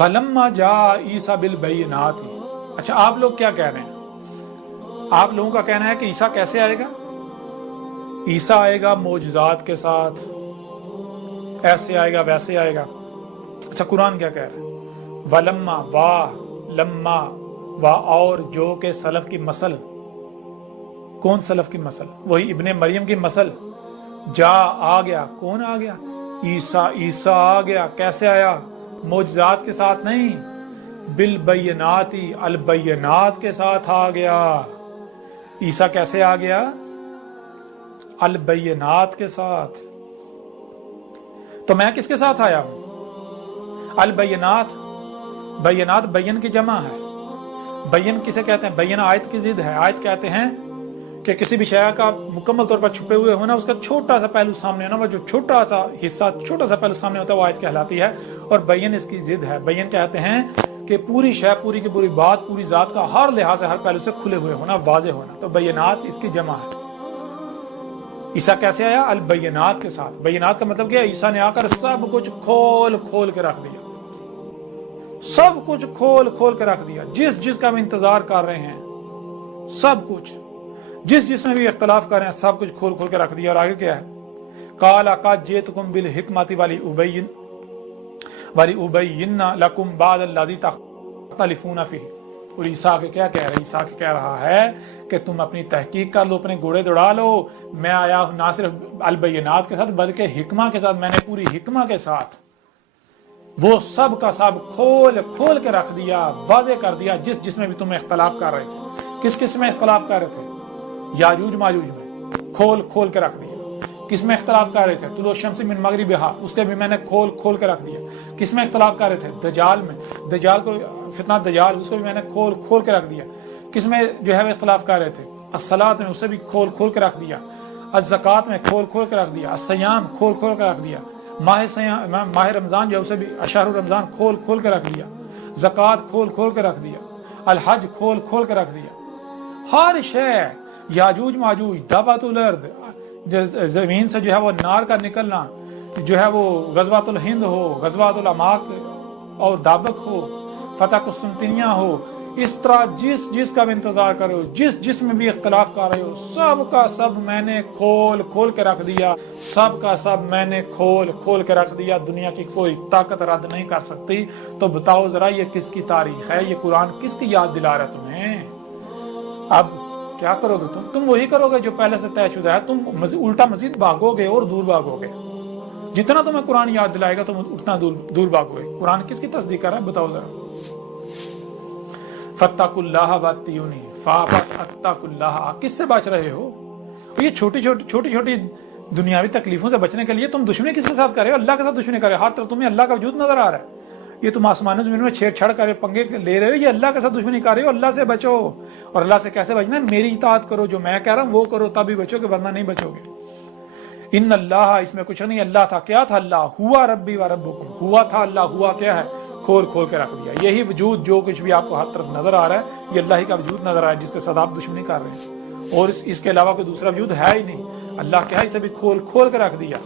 وَلَمَّا جَاءَ عِيسَىٰ بِالْبَيِّنَاتِ۔ اچھا آپ لوگ کیا کہہ رہے ہیں؟ آپ لوگوں کا کہنا ہے کہ عیسیٰ کیسے آئے گا؟ عیسیٰ آئے گا معجزات کے ساتھ، ایسے آئے گا ویسے آئے گا۔ اچھا قرآن کیا کہہ رہا ہے؟ وَلَمَّا لَمَّا اور جو کہ سلف کی مثل۔ کون سلف کی مثل؟ وہی ابن مریم کی مثل۔ جا آ گیا، کون آ گیا؟ عیسیٰ آ گیا۔ کیسے آیا؟ معجزات کے ساتھ نہیں، بالبینات، البینات کے ساتھ آ گیا۔ عیسیٰ کیسے آ گیا؟ البینات کے ساتھ۔ تو میں کس کے ساتھ آیا ہوں؟ البینات، بینات بین کی جمع ہے۔ بین کسے کہتے ہیں؟ بین آیت کی ضد ہے۔ آیت کہتے ہیں کہ کسی بھی شے کا مکمل طور پر چھپے ہوئے ہونا، اس کا چھوٹا سا پہلو سامنے ہونا، وہ جو چھوٹا سا حصہ، چھوٹا سا پہلو سامنے ہوتا ہے وہ آیت کہلاتی ہے، اور بین اس کی ضد ہے۔ بین کہتے ہیں کہ پوری شے، پوری کی پوری بات، پوری ذات کا ہر لحاظ سے، ہر پہلو سے کھلے ہوئے ہونا، واضح ہونا۔ تو بینات اس کی جمع ہے۔ عیسیٰ کیسے آیا؟ البینات کے ساتھ۔ بینات کا مطلب کیا ہے؟ عیسیٰ نے آ کر سب کچھ کھول کھول کے رکھ دیا، سب کچھ کھول کھول کے رکھ دیا۔ جس کا ہم انتظار کر رہے ہیں، سب کچھ، جس میں بھی اختلاف کر رہے ہیں، سب کچھ کھول کھول کے رکھ دیا۔ اور آگے کیا ہے؟ قال قد جئتکم بالحکمۃ ولأبین لکم بعض الذی تختلفون فیہ۔ اور عیسیٰ کے کیا کہہ رہا ہے؟ عیسیٰ کے کہہ رہا ہے کہ تم اپنی تحقیق کر لو، اپنے گھوڑے دوڑا لو، میں آیا ہوں نہ صرف البینات کے ساتھ بلکہ حکمہ کے ساتھ۔ میں نے پوری حکمہ کے ساتھ وہ سب کا سب کھول کھول کے رکھ دیا، واضح کر دیا، جس میں بھی تم اختلاف کر رہے تھے۔ کس میں اختلاف کر رہے تھے؟ یاجوج ماجوج میں، کھول کھول کے رکھ دیا۔ کس میں اختلاف کر رہے تھے؟ طلوع الشمس من مغربہا، اس کے بھی میں نے کھول کھول کے رکھ دیا۔ کس میں اختلاف کر رہے تھے؟ دجال میں، دجال کو، فتنہ دجال، اس کو بھی میں نے کھول کھول کے رکھ دیا۔ کس میں جو ہے وہ اختلاف کر رہے تھے؟ الصلاۃ میں، اسے بھی کھول کھول کے رکھ دیا۔ الزکوٰۃ میں کھول کھول کے رکھ دیا۔ الصیام کھول کھول کے رکھ دیا۔ ماہ رمضان جو ہے اسے بھی شہر رمضان کھول کھول کے رکھ دیا۔ زکوٰۃ کھول کھول کے رکھ دیا۔ الحج کھول کھول کے رکھ دیا۔ ہر شے، یاجوج ماجوج، دعوت الارض، زمین سے جو ہے وہ نار کا نکلنا، جو ہے وہ غزوۃ الہند ہو، غزوۃ العماق اور دابق ہو، فتح قسطنطنیہ ہو، اس طرح جس کا بھی انتظار کر رہے ہو، جس میں بھی اختلاف کر رہے ہو، سب کا سب میں نے کھول کھول کے رکھ دیا، سب کا سب میں نے کھول کھول کے رکھ دیا۔ دنیا کی کوئی طاقت رد نہیں کر سکتی۔ تو بتاؤ ذرا یہ کس کی تاریخ ہے؟ یہ قرآن کس کی یاد دلا رہا ہے تمہیں؟ اب کیا کرو گے تم وہی کرو گے جو پہلے سے طے شدہ ہے۔ تم الٹا مزید بھاگو گے اور دور بھاگو گے۔ جتنا تمہیں قرآن یاد دلائے گا تم اتنا دور بھاگو گے۔ قرآن کس کی تصدیق کر رہا ہے؟ بتاؤ ذرا۔ فاتقوا اللہ واتقونی، فاتقوا اللہ، کس سے بچ رہے ہو؟ یہ چھوٹی چھوٹی دنیاوی تکلیفوں سے بچنے کے لیے تم دشمنی کس کے ساتھ کر رہے ہو؟ اللہ کے ساتھ دشمنی کر رہے ہو۔ ہر طرف تمہیں اللہ کا وجود نظر آ رہا ہے۔ یہ تم آسمان زمین میں چھیڑ چھاڑ کر پنگے لے رہے ہو، یہ اللہ کے ساتھ دشمنی کر رہے ہو۔ اللہ سے بچو، اور اللہ سے کیسے بچنا ہے؟ میری اطاعت کرو، جو میں کہہ رہا ہوں وہ کرو، تبھی بچو گے، ورنہ نہیں بچو گے۔ ان اللہ، اس میں کچھ نہیں، اللہ تھا، کیا تھا؟ اللہ ہوا ربی و ربکم، ہوا تھا اللہ، ہوا کیا ہے؟ کھول کھول کے رکھ دیا۔ یہی وجود جو کچھ بھی آپ کو ہر طرف نظر آ رہا ہے، یہ اللہ ہی کا وجود نظر آ رہا ہے، جس کے ساتھ آپ دشمنی کر رہے ہیں، اور اس کے علاوہ کوئی دوسرا وجود ہے ہی نہیں۔ اللہ کیا ہے؟ اسے بھی کھول کھول کے رکھ دیا۔